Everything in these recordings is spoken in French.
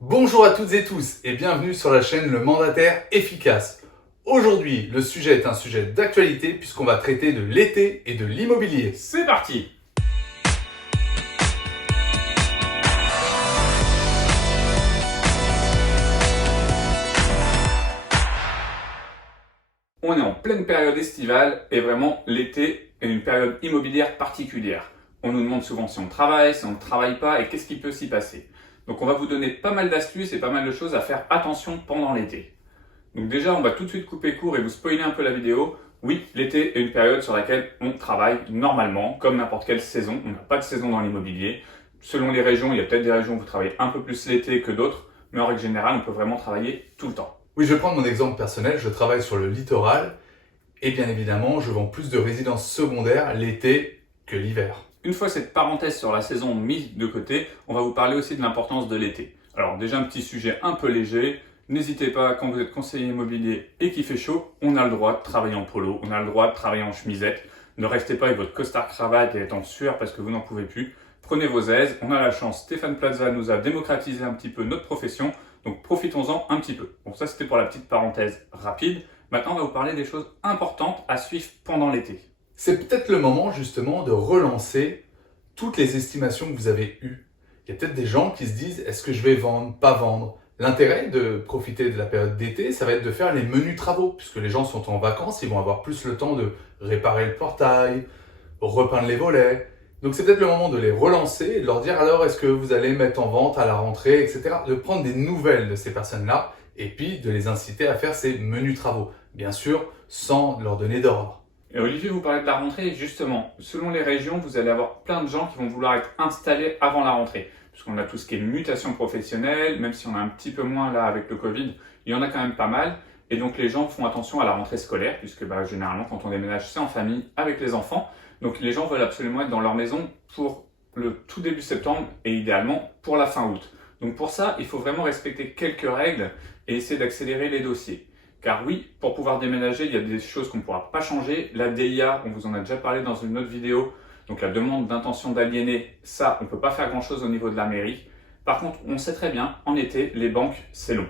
Bonjour à toutes et tous et bienvenue sur la chaîne Le Mandataire Efficace. Aujourd'hui, le sujet est un sujet d'actualité puisqu'on va traiter de l'été et de l'immobilier. C'est parti! On est en pleine période estivale et vraiment l'été est une période immobilière particulière. On nous demande souvent si on travaille, si on ne travaille pas et qu'est-ce qui peut s'y passer. Donc on va vous donner pas mal d'astuces et pas mal de choses à faire attention pendant l'été. Donc déjà, on va tout de suite couper court et vous spoiler un peu la vidéo. Oui, l'été est une période sur laquelle on travaille normalement, comme n'importe quelle saison. On n'a pas de saison dans l'immobilier. Selon les régions, il y a peut-être des régions où vous travaillez un peu plus l'été que d'autres, mais en règle générale, on peut vraiment travailler tout le temps. Oui, je vais prendre mon exemple personnel, je travaille sur le littoral et bien évidemment, je vends plus de résidences secondaires l'été que l'hiver. Une fois cette parenthèse sur la saison mise de côté, on va vous parler aussi de l'importance de l'été. Alors déjà un petit sujet un peu léger, n'hésitez pas, quand vous êtes conseiller immobilier et qu'il fait chaud, on a le droit de travailler en polo, on a le droit de travailler en chemisette. Ne restez pas avec votre costard cravate et être en sueur parce que vous n'en pouvez plus. Prenez vos aises, on a la chance, Stéphane Plaza nous a démocratisé un petit peu notre profession, donc profitons-en un petit peu. Bon, ça c'était pour la petite parenthèse rapide. Maintenant on va vous parler des choses importantes à suivre pendant l'été. C'est peut-être le moment justement de relancer toutes les estimations que vous avez eues. Il y a peut-être des gens qui se disent est-ce que je vais vendre, pas vendre. L'intérêt de profiter de la période d'été, ça va être de faire les menus travaux, puisque les gens sont en vacances, ils vont avoir plus le temps de réparer le portail, repeindre les volets. Donc c'est peut-être le moment de les relancer et de leur dire alors est-ce que vous allez mettre en vente à la rentrée, etc. De prendre des nouvelles de ces personnes-là et puis de les inciter à faire ces menus travaux. Bien sûr, sans leur donner d'ordre. Et Olivier vous parlait de la rentrée, justement, selon les régions, vous allez avoir plein de gens qui vont vouloir être installés avant la rentrée. Puisqu'on a tout ce qui est mutation professionnelle, même si on a un petit peu moins là avec le Covid, il y en a quand même pas mal. Et donc les gens font attention à la rentrée scolaire, puisque généralement quand on déménage, c'est en famille avec les enfants. Donc les gens veulent absolument être dans leur maison pour le tout début septembre et idéalement pour la fin août. Donc pour ça, il faut vraiment respecter quelques règles et essayer d'accélérer les dossiers. Car oui, pour pouvoir déménager, il y a des choses qu'on ne pourra pas changer. La DIA, on vous en a déjà parlé dans une autre vidéo. Donc la demande d'intention d'aliéner, ça, on ne peut pas faire grand-chose au niveau de la mairie. Par contre, on sait très bien, en été, les banques, c'est long.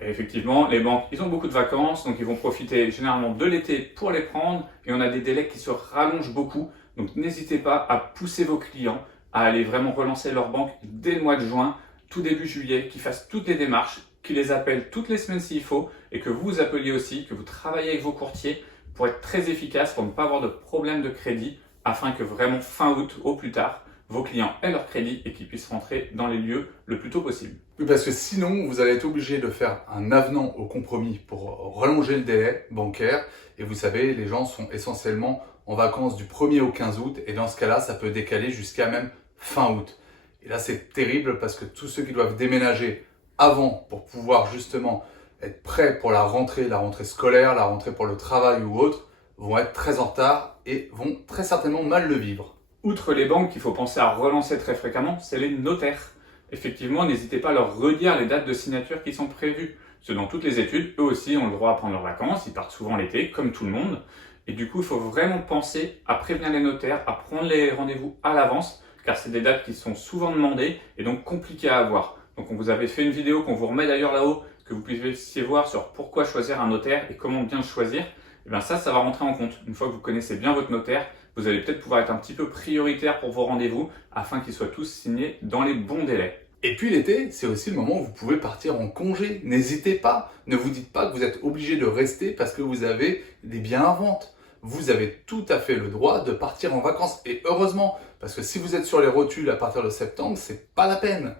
Et effectivement, les banques, ils ont beaucoup de vacances, donc ils vont profiter généralement de l'été pour les prendre. Et on a des délais qui se rallongent beaucoup. Donc n'hésitez pas à pousser vos clients à aller vraiment relancer leur banque dès le mois de juin, tout début juillet, qu'ils fassent toutes les démarches, qui les appellent toutes les semaines s'il faut et que vous appeliez aussi, que vous travaillez avec vos courtiers pour être très efficace, pour ne pas avoir de problème de crédit afin que vraiment fin août au plus tard, vos clients aient leur crédit et qu'ils puissent rentrer dans les lieux le plus tôt possible. Oui, parce que sinon, vous allez être obligé de faire un avenant au compromis pour rallonger le délai bancaire. Et vous savez, les gens sont essentiellement en vacances du 1er au 15 août. Et dans ce cas-là, ça peut décaler jusqu'à même fin août. Et là, c'est terrible parce que tous ceux qui doivent déménager avant pour pouvoir justement être prêts pour la rentrée scolaire, la rentrée pour le travail ou autre, vont être très en retard et vont très certainement mal le vivre. Outre les banques qu'il faut penser à relancer très fréquemment, c'est les notaires. Effectivement, n'hésitez pas à leur redire les dates de signature qui sont prévues. Parce que dans toutes les études, eux aussi ont le droit à prendre leurs vacances, ils partent souvent l'été, comme tout le monde. Et du coup, il faut vraiment penser à prévenir les notaires, à prendre les rendez-vous à l'avance, car c'est des dates qui sont souvent demandées et donc compliquées à avoir. Donc on vous avait fait une vidéo qu'on vous remet d'ailleurs là-haut, que vous puissiez voir sur pourquoi choisir un notaire et comment bien le choisir. Et bien ça va rentrer en compte. Une fois que vous connaissez bien votre notaire, vous allez peut-être pouvoir être un petit peu prioritaire pour vos rendez-vous afin qu'ils soient tous signés dans les bons délais. Et puis l'été, c'est aussi le moment où vous pouvez partir en congé. N'hésitez pas, ne vous dites pas que vous êtes obligé de rester parce que vous avez des biens à vente. Vous avez tout à fait le droit de partir en vacances. Et heureusement, parce que si vous êtes sur les rotules à partir de septembre, c'est pas la peine.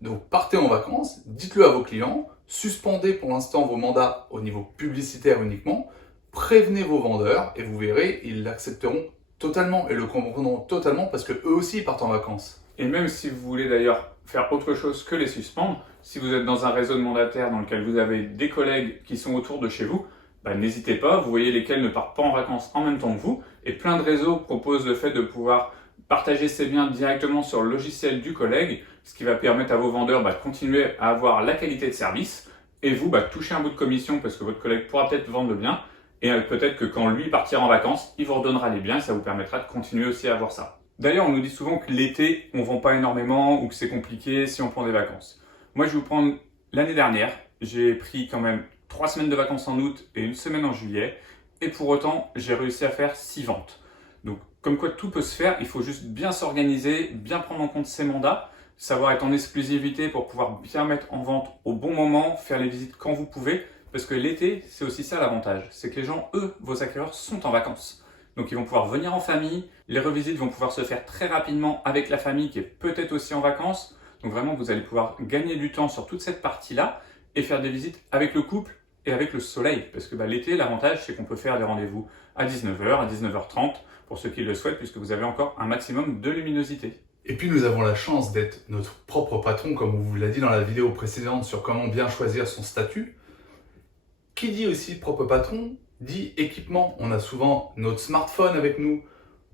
Donc partez en vacances, dites-le à vos clients, suspendez pour l'instant vos mandats au niveau publicitaire uniquement, prévenez vos vendeurs et vous verrez, ils l'accepteront totalement et le comprendront totalement parce que eux aussi partent en vacances. Et même si vous voulez d'ailleurs faire autre chose que les suspendre, si vous êtes dans un réseau de mandataires dans lequel vous avez des collègues qui sont autour de chez vous, n'hésitez pas, vous voyez lesquels ne partent pas en vacances en même temps que vous, et plein de réseaux proposent le fait de pouvoir partager ses biens directement sur le logiciel du collègue, ce qui va permettre à vos vendeurs de continuer à avoir la qualité de service, et vous toucher un bout de commission parce que votre collègue pourra peut-être vendre le bien, et peut-être que quand lui partira en vacances, il vous redonnera les biens et ça vous permettra de continuer aussi à avoir ça. D'ailleurs, on nous dit souvent que l'été, on vend pas énormément ou que c'est compliqué si on prend des vacances. Moi, je vais vous prendre l'année dernière. J'ai pris quand même 3 semaines de vacances en août et 1 semaine en juillet. Et pour autant, j'ai réussi à faire 6 ventes. Donc, comme quoi tout peut se faire, il faut juste bien s'organiser, bien prendre en compte ses mandats, savoir être en exclusivité pour pouvoir bien mettre en vente au bon moment, faire les visites quand vous pouvez. Parce que l'été, c'est aussi ça l'avantage. C'est que les gens, eux, vos acquéreurs, sont en vacances. Donc ils vont pouvoir venir en famille, les revisites vont pouvoir se faire très rapidement avec la famille qui est peut-être aussi en vacances. Donc vraiment, vous allez pouvoir gagner du temps sur toute cette partie-là et faire des visites avec le couple et avec le soleil. Parce que l'été, l'avantage, c'est qu'on peut faire des rendez-vous à 19h, à 19h30, pour ceux qui le souhaitent, puisque vous avez encore un maximum de luminosité. Et puis nous avons la chance d'être notre propre patron, comme on vous l'a dit dans la vidéo précédente sur comment bien choisir son statut. Qui dit aussi propre patron, dit équipement. On a souvent notre smartphone avec nous,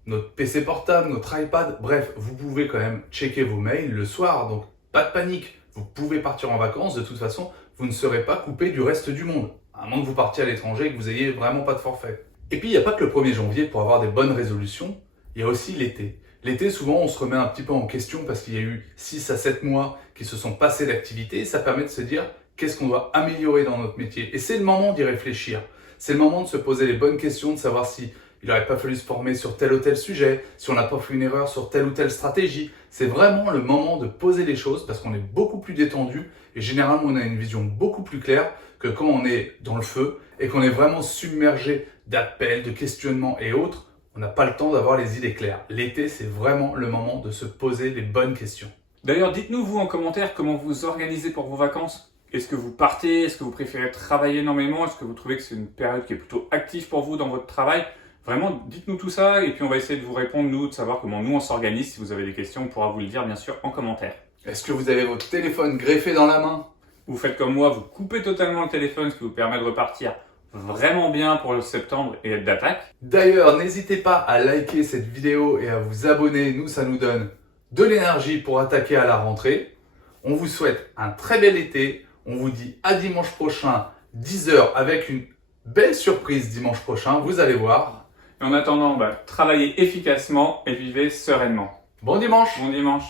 notre PC portable, notre iPad. Bref, vous pouvez quand même checker vos mails le soir, donc pas de panique. Vous pouvez partir en vacances, de toute façon, vous ne serez pas coupé du reste du monde. À moins que vous partiez à l'étranger et que vous ayez vraiment pas de forfait. Et puis, il n'y a pas que le 1er janvier pour avoir des bonnes résolutions, il y a aussi l'été. L'été, souvent, on se remet un petit peu en question parce qu'il y a eu 6 à 7 mois qui se sont passés d'activité. Ça permet de se dire qu'est-ce qu'on doit améliorer dans notre métier. Et c'est le moment d'y réfléchir. C'est le moment de se poser les bonnes questions, de savoir si il n'aurait pas fallu se former sur tel ou tel sujet, si on n'a pas fait une erreur sur telle ou telle stratégie. C'est vraiment le moment de poser les choses parce qu'on est beaucoup plus détendu et généralement on a une vision beaucoup plus claire que quand on est dans le feu et qu'on est vraiment submergé d'appels, de questionnements et autres. On n'a pas le temps d'avoir les idées claires. L'été, c'est vraiment le moment de se poser les bonnes questions. D'ailleurs, dites-nous vous en commentaire comment vous organisez pour vos vacances. Est-ce que vous partez? Est-ce que vous préférez travailler énormément? Est-ce que vous trouvez que c'est une période qui est plutôt active pour vous dans votre travail? Vraiment, dites-nous tout ça et puis on va essayer de vous répondre, nous, de savoir comment nous on s'organise. Si vous avez des questions, on pourra vous le dire bien sûr en commentaire. Est-ce que vous avez votre téléphone greffé dans la main? Vous faites comme moi, vous coupez totalement le téléphone, ce qui vous permet de repartir vraiment bien pour le septembre et être d'attaque. D'ailleurs, n'hésitez pas à liker cette vidéo et à vous abonner. Nous, ça nous donne de l'énergie pour attaquer à la rentrée. On vous souhaite un très bel été. On vous dit à dimanche prochain, 10h, avec une belle surprise dimanche prochain. Vous allez voir. Et en attendant, travaillez efficacement et vivez sereinement. Bon dimanche! Bon dimanche!